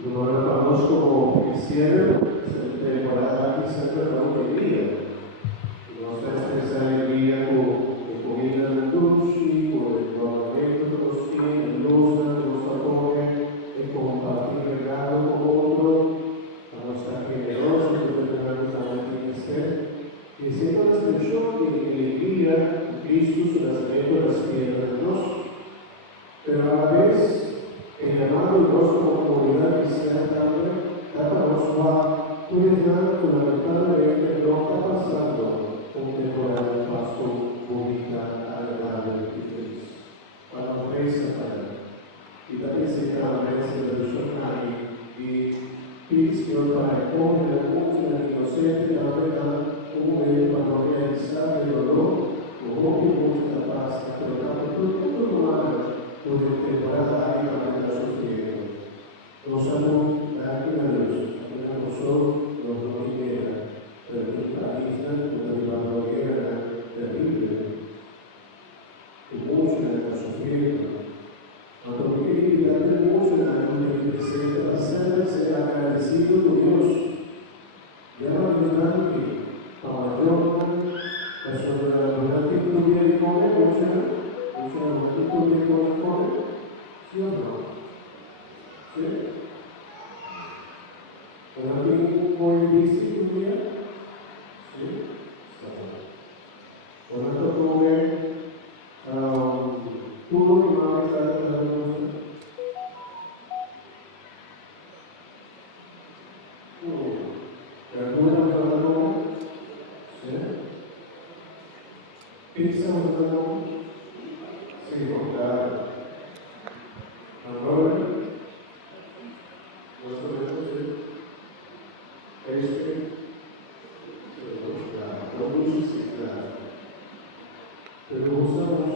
Como lo conosco insieme, temporada anche sempre con allegria. La nostra stessa allegria con comida nel dolci, con il rinnovamento dello stile, l'osa, dello sapore e con partire il regalo con otro, la nostra generosa e determinata ministero. E sia una espressione di allegria di Cristo sulla salvezza della spiega del nostro. Pero a la vez, el llamado y nuestra comunidad cristiana también nos va cuidando fundamentalmente lo que está pasando con temporada de paso bonita, agradable y feliz. Para la mesa y también se llama la mesa de los giornali di Cristo para porre mucho nell'innocente la verdad come per non realizzare il dolore, o mucho la paz, pero tutto umano durante temporada hay una manera sufriendo. Los amo la Dios, no solo los no libera, pero la isla de la hoguera terrible, que mucho la sufriendo. Cuando me quiere quitarle mucho la luz del presente, pasar ser agradecido con Dios. Ya no olvidar que para yo, sobre la verdad que tuviera con él, o sea, la verdad que tuviera con él, ¿sí o no? ¿Sí? ¿Pero alguien muy difícil un día? ¿Sí? Está bien. Por lo tanto, como ven, tuvo que más estar en la luz. ¿Pero tú no estás hablando? ¿Sí? ¿Pizza no estás hablando? Sí, claro. Ahora, nosotros, pero usamos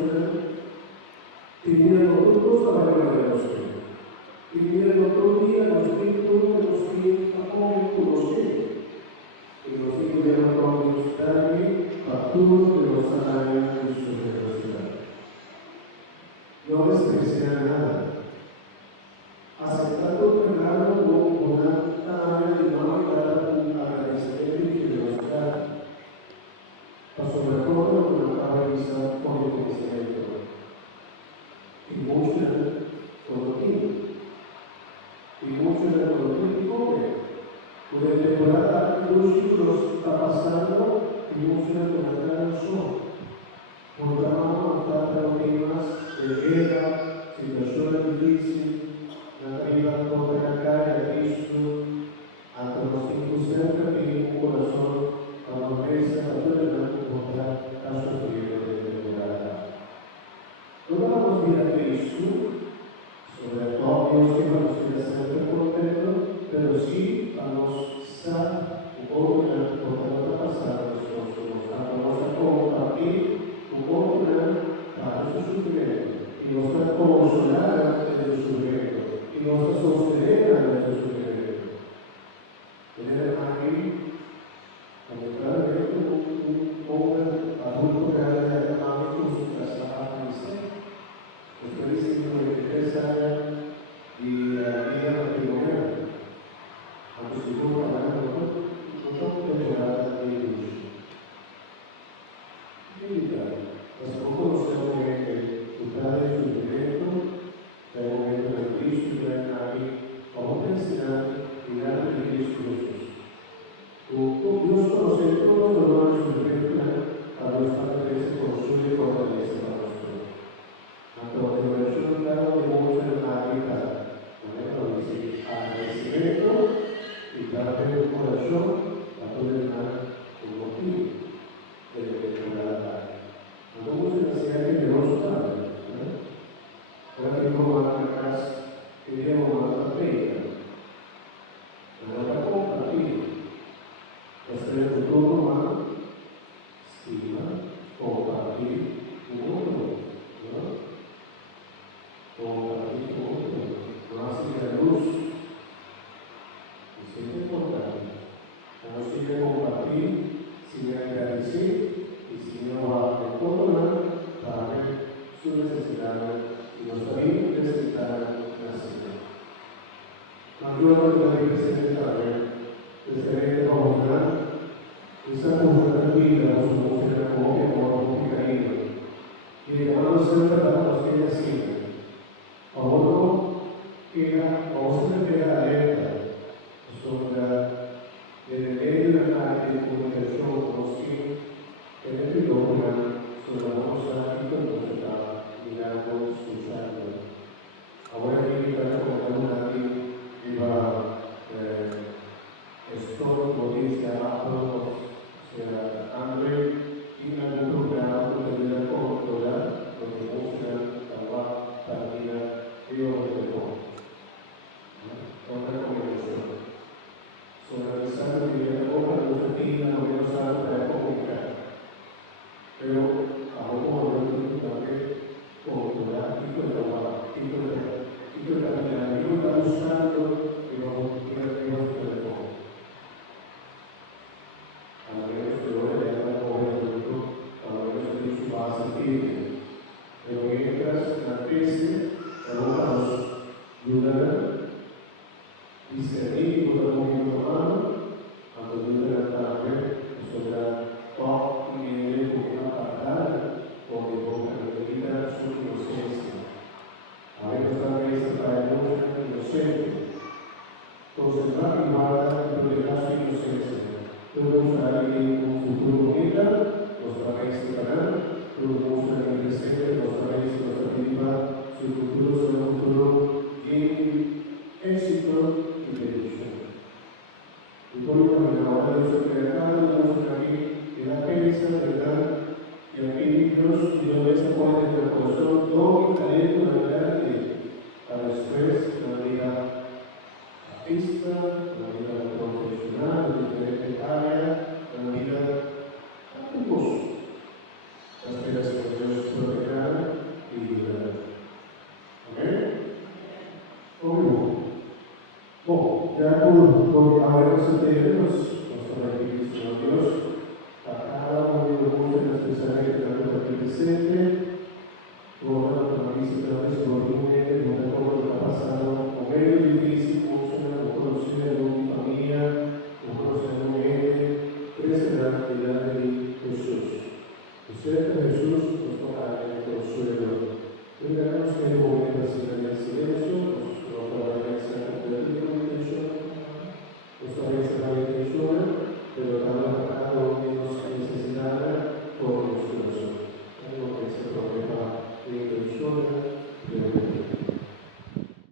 tenía otros para que los tenía otro día los que tampoco conocí y los que tuvieron con estarme facturo de los salarios de su universidad. No despreciar nada. Aceptar tu regalo con una tarea de no quitar un agradecimiento y generosidad. Sobre todo lo que nos va a revisar con el conocimiento. Y mucho con lo que. Y mucho de lo que come. Una temporada que los chicos está pasando y mucho de lo que no son. Por trabajo, tanto temas de guerra, situaciones difíciles, la vida con la cara de Cristo, a conocido cerca que un corazón a la mesa puede encontrar a sufrir de temporada. No vamos a ir a Cristo, sobre todo Dios que vamos a ir siempre contento, pero sí vamos a estar un poco de lo que está pasando nosotros, vamos a compartir un poco para su sufrimiento y nos va a consolar ante el sufrimiento y nos va a sostener ante el sufrimiento. Tener aquí, lamentablemente, un joven adulto que ha llamado con su casa a Cristo. Estoy diciendo de 23 años y la vida matrimonial. Aunque estuvo hablando no temporada de luz. Tampoco conocemos que usted de sufrimiento, que hay momento de Cristo y de aquí, como pensar y dar de Cristo Jesús. Dios conoce todos los dolores y sufrimientos a Dios Padre que se consume y fortalece para nosotros. Ante la liberación claro de mucha de la vida, lo dice, agradecimiento y darle un corazón a todo el mal un motivo de lo que te va a dar. No como se decía que Dios sabe, ahora que no van a casa, que llevo una pena, ahora compartir, hacer el futuro humano, estima, compartir un otro, compartir un otro, no así la luz, y siempre importante, no sirve compartir sin agradecer y sin no perdonar para ver su necesidad y nuestra vida necesitada la Señor. Ayúdanos a la iglesia de Paulina, esa comunidad de vida, nos emociona como que amor y cariño. Y llamando siempre a los que ella sigue. A uno queda, a usted queda alerta sobre el medio de la comunicación con los que en el programa sobre la cosa y con música, mirando, escuchando. Ahora hay que estar comentando aquí, iba esto lo dice abajo, o sea, André, y en algún programa que tendría que controlar, donde música, agua, partida, y lo que otra comunicación. Socializar que viene otra rutina, o menos algo para comunicar. Pero aún como lo también controlar, y con el agua, y con el caminar, y con el buscando, y vamos a ir a el teléfono. A lo menos yo le voy a dar a lo menos de su base firme. Pero mientras la peste, la boca nos ayudará. Dice ahí, con el movimiento mano, cuando ayuda a ver, sobre top y el apartar, con el boca de vida, su inocencia. A veces también se trae mucha inocente. Conservar y guardar y proteger su inocencia. Podemos dar un futuro bonita, nuestra raíz separada, podemos dar el presente, nuestra raíz, nuestra vida, su futuro será un futuro lleno de éxito y bendición. Y por lo tanto, ahora Dios creado, Dios aquí, que la pereza, ¿verdad? Y aquí Dios dio esa fuente de nuestro corazón, todo el talento, ¿verdad? Para después la vida artista, la vida profesional, de diferentes áreas, la vida a tu gozo. Las vidas que Dios protegerá y liberará. Amén. Muy bien. Bom, já por habermos entendido nuestra bendición a Dios, a cada uno de nosotros especialmente a nuestro presente, toda la visita de su volumen, todo lo que ha pasado, con medio difícil, o conocido de mi familia, o conocido de crece la realidad de Jesús. O sea, Jesús